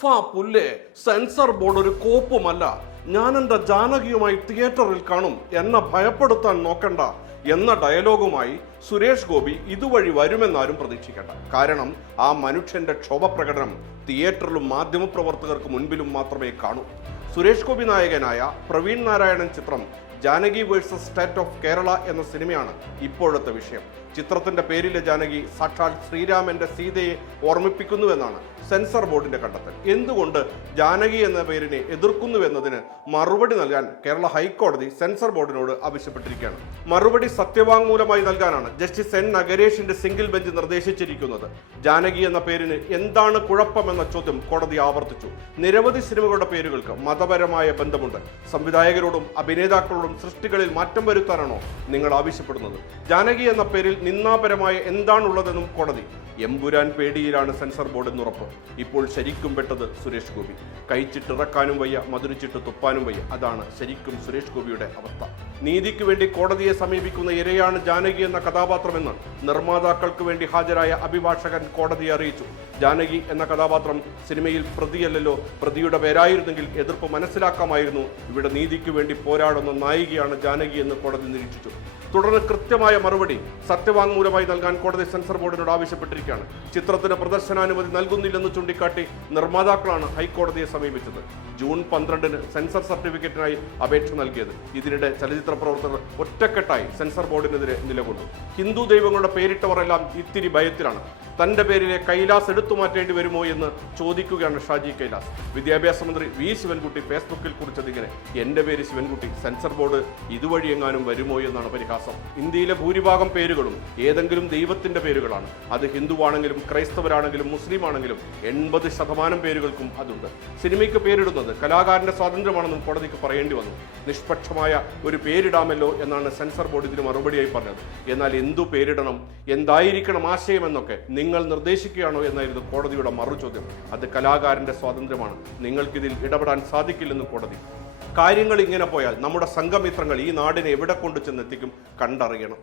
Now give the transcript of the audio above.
ഫാ പുല്ലേ censor board ഒരു കോപ്പുമല്ല. ഞാൻ എന്റെ ജാനകിയുമായി തിയേറ്ററിൽ കാണും? എന്നെ ഭയപ്പെടുത്താൻ നോക്കണ്ട. എന്ന ഡയലോഗുമായി സുരേഷ് ഗോപി ഇതുവഴി വരുമെന്നാരും പ്രതീക്ഷിക്കേണ്ട. കാരണം ആ മനുഷ്യന്റെ ക്ഷോഭ പ്രകടനം തിയേറ്ററിലും മാധ്യമപ്രവർത്തകർക്ക് മുൻപിലും മാത്രമേ കാണൂ. സുരേഷ് ഗോപി നായകനായ പ്രവീൺ നാരായണൻ ചിത്രം Janaki versus State of Kerala എന്ന സിനിമയാണ് ഇപ്പോഴത്തെ വിഷയം. ചിത്രത്തിന്റെ പേരിലെ ജാനകി സാക്ഷാൽ ശ്രീരാമന്റെ സീതയെ ഓർമ്മിപ്പിക്കുന്നുവെന്നാണ് സെൻസർ ബോർഡിന്റെ കണ്ടെത്തൽ. എന്തുകൊണ്ട് ജാനകി എന്ന പേരിനെ എതിർക്കുന്നുവെന്നതിന് മറുപടി നൽകാൻ കേരള ഹൈക്കോടതി സെൻസർ ബോർഡിനോട് ആവശ്യപ്പെട്ടിരിക്കുകയാണ്. മറുപടി സത്യവാങ്മൂലമായി നൽകാനാണ് ജസ്റ്റിസ് എൻ നഗരേഷിന്റെ സിംഗിൾ ബെഞ്ച് നിർദ്ദേശിച്ചിരിക്കുന്നത്. ജാനകി എന്ന പേരിന് എന്താണ് കുഴപ്പമെന്ന ചോദ്യം കോടതി ആവർത്തിച്ചു. നിരവധി സിനിമകളുടെ പേരുകൾക്ക് മതപരമായ ബന്ധമുണ്ട്. സംവിധായകരോടും അഭിനേതാക്കളോടും സൃഷ്ടികളിൽ മാറ്റം വരുത്താനാണോ നിങ്ങൾ ആവശ്യപ്പെടുന്നത്? ജാനകി എന്ന പേരിൽ നിന്നാപരമായ എന്താണുള്ളതെന്നും കോടതി. എമ്പുരാൻ പേടിയിലാണ് സെൻസർ ബോർഡ് എന്നുറപ്പ് ഇപ്പോൾ ശരിക്കും പെട്ടത് സുരേഷ് ഗോപി. കഴിച്ചിട്ടിറക്കാനും വയ്യ മധുരിച്ചിട്ട് തുപ്പാനും വയ്യ. അതാണ് ശരിക്കും സുരേഷ് ഗോപിയുടെ അവസ്ഥ. നീതിക്ക് വേണ്ടി കോടതിയെ സമീപിക്കുന്ന ഇരയാണ് ജാനകി എന്ന കഥാപാത്രമെന്ന് നിർമ്മാതാക്കൾക്ക് വേണ്ടി ഹാജരായ അഭിഭാഷകൻ കോടതിയെ അറിയിച്ചു. ജാനകി എന്ന കഥാപാത്രം സിനിമയിൽ പ്രതിയല്ലല്ലോ പ്രതിയുടെ പേരായിരുന്നെങ്കിൽ എതിർപ്പ് മനസ്സിലാക്കാമായിരുന്നു. ഇവിടെ നീതിക്ക് വേണ്ടി പോരാടുന്ന നായികയാണ് ജാനകി എന്ന് കോടതി നിരീക്ഷിച്ചു. തുടർന്ന് കൃത്യമായ മറുപടി സത്യവാങ്മൂലമായി നൽകാൻ കോടതി സെൻസർ ബോർഡിനോട് ആവശ്യപ്പെട്ടിരിക്കുകയാണ്. ചിത്രത്തിന് പ്രദർശനാനുമതി നൽകുന്നില്ലെന്ന് ചൂണ്ടിക്കാട്ടി നിർമ്മാതാക്കളാണ് ഹൈക്കോടതിയെ സമീപിച്ചത്. ജൂൺ പന്ത്രണ്ടിന് സെൻസർ സർട്ടിഫിക്കറ്റിനായി അപേക്ഷ നൽകിയത്. ഇതിനിടെ ചലച്ചിത്ര പ്രവർത്തകർ ഒറ്റക്കെട്ടായി സെൻസർ ബോർഡിനെതിരെ നിലകൊണ്ടു. ഹിന്ദു ദൈവങ്ങളുടെ പേരിട്ടവരെല്ലാം ഇത്തിരി ഭയത്തിലാണ്. തന്റെ പേരിലെ കൈലാസ് എടുത്തു മാറ്റേണ്ടി വരുമോ എന്ന് ചോദിക്കുകയാണ് ഷാജി കൈലാസ്. വിദ്യാഭ്യാസ മന്ത്രി വി ശിവൻകുട്ടി ഫേസ്ബുക്കിൽ കുറിച്ചത് ഇങ്ങനെ എന്റെ പേര് ശിവൻകുട്ടി സെൻസർ ബോർഡ് ഇതുവഴി എങ്ങാനും വരുമോ എന്നാണ് പരിഹാസം ഇന്ത്യയിലെ ഭൂരിഭാഗം പേരുകളും ഏതെങ്കിലും ദൈവത്തിന്റെ പേരുകളാണ്. അത് ഹിന്ദുവാണെങ്കിലും ക്രൈസ്തവരാണെങ്കിലും മുസ്ലിം ആണെങ്കിലും എൺപത് ശതമാനം പേരുകൾക്കും അതുണ്ട്. സിനിമയ്ക്ക് പേരിടുന്നത് കലാകാരന്റെ സ്വാതന്ത്ര്യമാണെന്നും കോടതിക്ക് പറയേണ്ടി വന്നു. നിഷ്പക്ഷമായ ഒരു പേരിടാമല്ലോ എന്നാണ് സെൻസർ ബോർഡ് ഇതിന് മറുപടിയായി പറഞ്ഞത്. എന്നാൽ എന്തു പേരിടണം എന്തായിരിക്കണം ആശയം എന്നൊക്കെ നിങ്ങൾ നിർദ്ദേശിക്കുകയാണോ എന്നായിരുന്നു കോടതിയുടെ മറുചോദ്യം. അത് കലാകാരന്റെ സ്വാതന്ത്ര്യമാണ്. നിങ്ങൾക്കിതിൽ ഇടപെടാൻ സാധിക്കില്ലെന്നും കോടതി കാര്യങ്ങൾ ഇങ്ങനെ പോയാൽ നമ്മുടെ സംഘമിത്രങ്ങൾ ഈ നാടിനെ എവിടെ കൊണ്ടു ചെന്നെത്തിക്കും കണ്ടറിയണം.